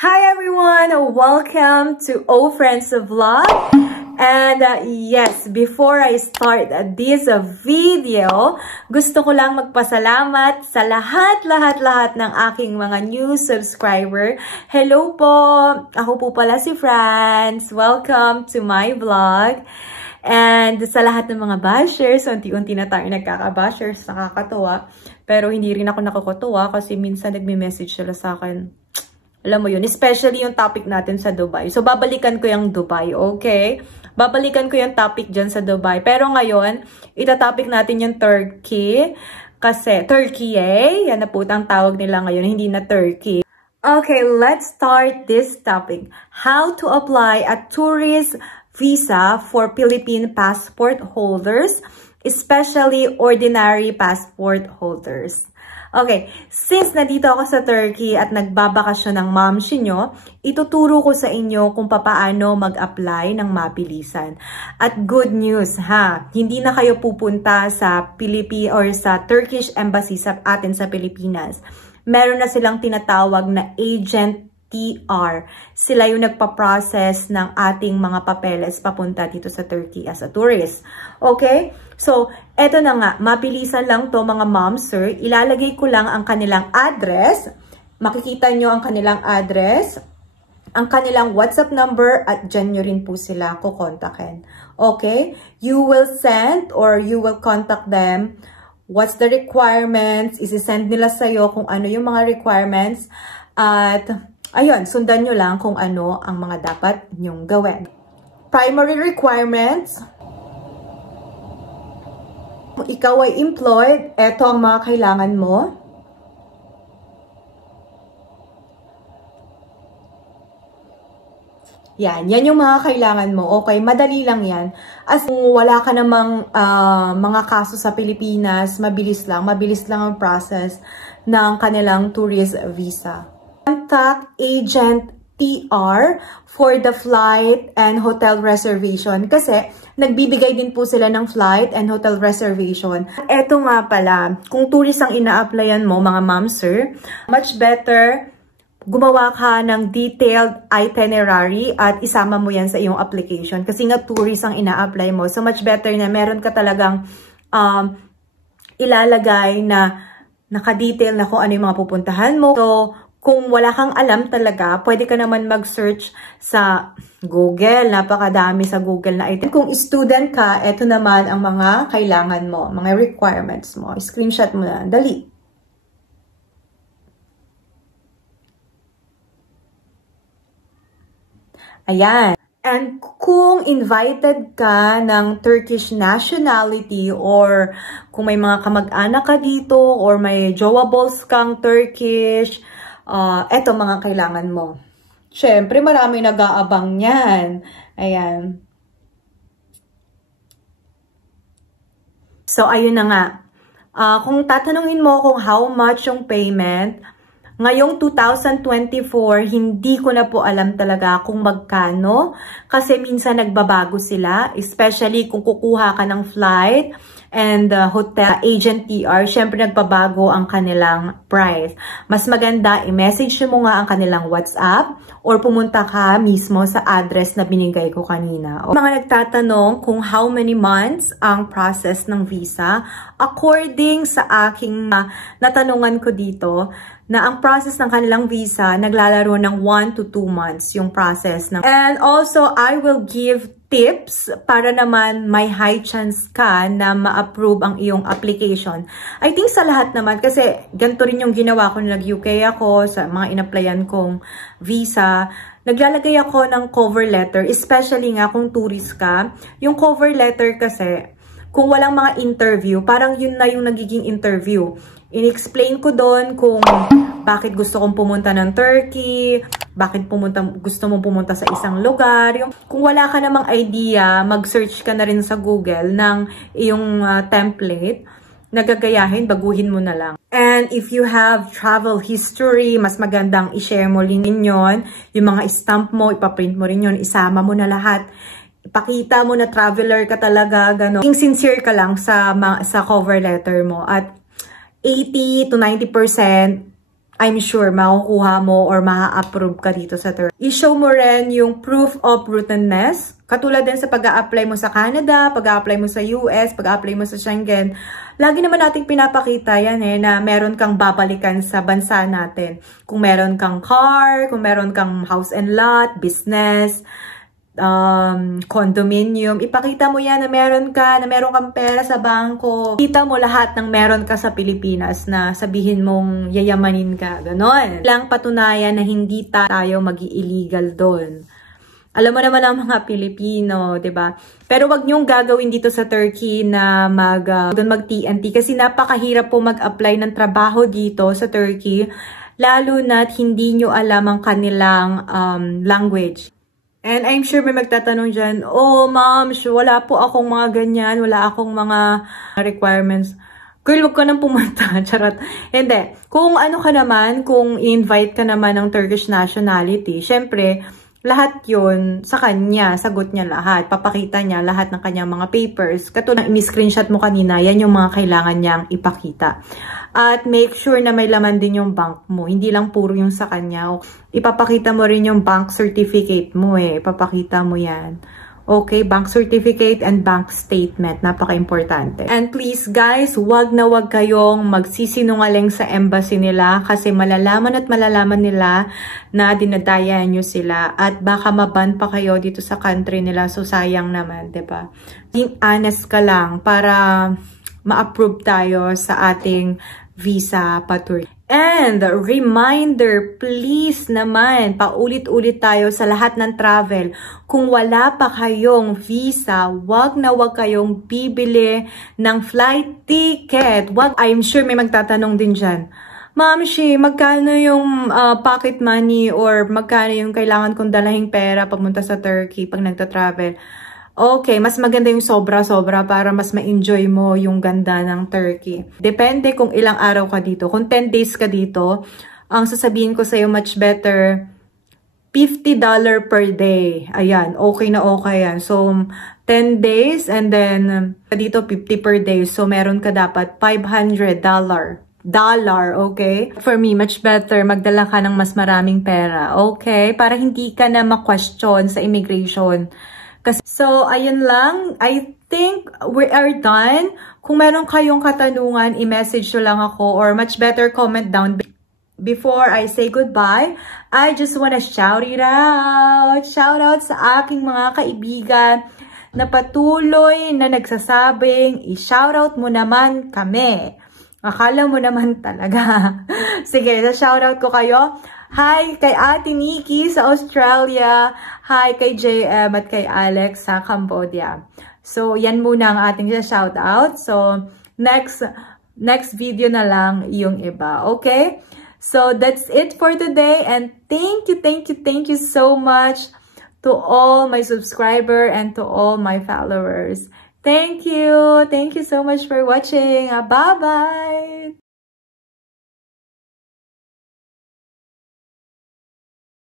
Hi everyone! Welcome to O Friends Vlog. And yes, before I start this video, gusto ko lang magpasalamat sa lahat ng aking mga new subscriber. Hello po! Ako po pala si Franz. Welcome to my vlog. And sa lahat ng mga bashers, unti-unti na tayo nagkaka-bashers, nakakatuwa. Pero hindi rin ako nakakatuwa kasi minsan nagme-message sila sa akin. Alam mo yun, especially yung topic natin sa Dubai. So, babalikan ko yung Dubai, okay? Babalikan ko yung topic dyan sa Dubai. Pero ngayon, itatopic natin yung Turkey. Kasi, Turkey yan na po ang tawag nila ngayon, hindi na Turkey. Okay, let's start this topic. How to apply a tourist visa for Philippine passport holders, especially ordinary passport holders. Okay, since nandito ako sa Turkey at nagbabakasyon ng momshi nyo, ituturo ko sa inyo kung paano mag-apply ng mabilisan. At good news ha, hindi na kayo pupunta sa sa Turkish Embassy sa atin sa Pilipinas. Meron na silang tinatawag na agent TR. Sila yung nagpa-process ng ating mga papeles papunta dito sa Turkey as a tourist. Okay? So, eto na nga. Mabilisan lang to mga moms, sir. Ilalagay ko lang ang kanilang address. Makikita nyo ang kanilang address, ang kanilang WhatsApp number, at dyan nyo rin po sila kukontakin. Okay? You will send or you will contact them. What's the requirements? Isi-send nila sa'yo kung ano yung mga requirements. At ayun, sundan nyo lang kung ano ang mga dapat nyong gawin. Primary requirements. Ikaw ay employed, eto ang mga kailangan mo. Yan yung mga kailangan mo. Okay, madali lang yan. As kung wala ka namang mga kaso sa Pilipinas, mabilis lang ang process ng kanilang tourist visa. Contact agent TR for the flight and hotel reservation kasi nagbibigay din po sila ng flight and hotel reservation. Eto nga pala, kung tourist ang ina-applyan mo mga ma'am sir, much better gumawa ka ng detailed itinerary at isama mo yan sa iyong application kasi nga tourist ang ina-apply mo. So much better na meron ka talagang ilalagay na naka-detail na kung ano yung mga pupuntahan mo. So kung wala kang alam talaga, pwede ka naman mag-search sa Google. Napakadami sa Google na item. Kung student ka, eto naman ang mga kailangan mo, mga requirements mo. Screenshot mo na. Dali. Ayan. And kung invited ka ng Turkish nationality or kung may mga kamag-anak ka dito or may jowables kang Turkish, eto mga kailangan mo. Siyempre, marami nag-aabang niyan. Ayan. So, ayun na nga. Kung tatanungin mo kung how much yung payment, ngayong 2024, hindi ko na po alam talaga kung magkano. Kasi minsan nagbabago sila, especially kung kukuha ka ng flight and hotel agent TR, syempre nagbabago ang kanilang price. Mas maganda, i-message mo nga ang kanilang WhatsApp or pumunta ka mismo sa address na binigay ko kanina. Mga nagtatanong kung how many months ang process ng visa, according sa aking natanungan ko dito, na ang process ng kanilang visa, naglalaro ng 1 to 2 months yung process. And also, I will give tips para naman may high chance ka na ma-approve ang iyong application. I think sa lahat naman, kasi ganito rin yung ginawa ko, nag-UK ako, sa mga in-applyan kong visa, naglalagay ako ng cover letter, especially nga kung tourist ka. Yung cover letter kasi, kung walang mga interview, parang yun na yung nagiging interview. In-explain ko doon kung bakit gusto kong pumunta ng Turkey, bakit gusto mong pumunta sa isang lugar. Kung wala ka namang idea, mag-search ka na rin sa Google ng iyong template, nagagayahin, baguhin mo na lang. And if you have travel history, mas magandang i-share mo rin yun. Yung mga stamp mo, ipaprint mo rin yun, isama mo na lahat. Ipakita mo na traveler ka talaga, gano'n. Sincere ka lang sa cover letter mo. At 80 to 90%, I'm sure makukuha mo or ma-approve ka dito sa Turkey. I-show mo rin yung proof of rootedness. Katulad din sa pag-a-apply mo sa Canada, pag-a-apply mo sa US, pag-a-apply mo sa Schengen. Lagi naman nating pinapakita yan na meron kang babalikan sa bansa natin. Kung meron kang car, kung meron kang house and lot, business, condominium, ipakita mo yan na meron kang pera sa bangko. Kita mo lahat ng meron ka sa Pilipinas na sabihin mong yayamanin ka, ganon. Lang patunayan na hindi tayo magi-illegal doon. Alam mo naman ang mga Pilipino, 'di ba? Pero wag niyong gagawin dito sa Turkey na mag-TNT kasi napakahirap po mag-apply ng trabaho dito sa Turkey, lalo na't hindi niyo alam ang kanilang language. And I'm sure may magtatanong dyan, oh ma'am, wala po akong mga ganyan, wala akong mga requirements. Girl, wag ka nang pumunta, charot. Hindi. Kung ano ka naman, kung invite ka naman ng Turkish nationality, syempre, lahat yun sa kanya, sagot niya lahat. Papakita niya lahat ng kanyang mga papers. Katulad ng in-screenshot mo kanina, yan yung mga kailangan niyang ipakita. At make sure na may laman din yung bank mo. Hindi lang puro yung sa kanya. Ipapakita mo rin yung bank certificate mo Ipapakita mo yan. Okay, bank certificate and bank statement. Napaka-importante. And please guys, wag na wag kayong magsisinungaling sa embassy nila kasi malalaman nila na dinadayan nyo sila at baka maban pa kayo dito sa country nila. So sayang naman, 'di ba? Being honest ka lang para ma-approve tayo sa ating visa pa Turkey. And reminder, please naman, paulit-ulit tayo sa lahat ng travel. Kung wala pa kayong visa, wag na wag kayong bibili ng flight ticket. I'm sure may magtatanong din dyan. Ma'am Shi, magkano yung pocket money or magkano yung kailangan kong dalahing pera papunta sa Turkey pag nagta-travel? Okay, mas maganda yung sobra-sobra para mas ma-enjoy mo yung ganda ng Turkey. Depende kung ilang araw ka dito. Kung 10 days ka dito, ang sasabihin ko sa'yo much better, $50 per day. Ayan, okay na okay yan. So, 10 days and then dito 50 per day. So, meron ka dapat $500. Okay? For me, much better magdala ka ng mas maraming pera. Okay? Para hindi ka na ma-question sa immigration. So, ayun lang. I think we are done. Kung meron kayong katanungan, i-message nyo lang ako or much better comment down. Before I say goodbye, I just wanna shout it out. Shout out sa aking mga kaibigan na patuloy na nagsasabing, i-shout out mo naman kami. Akala mo naman talaga. Sige, shout out ko kayo. Hi kay Ate Nikki sa Australia. Hi kay JM at kay Alex sa Cambodia. So, yan muna ang ating shoutout. So, next video na lang yung iba. Okay? So, that's it for today. And thank you so much to all my subscribers and to all my followers. Thank you. Thank you so much for watching. Bye-bye.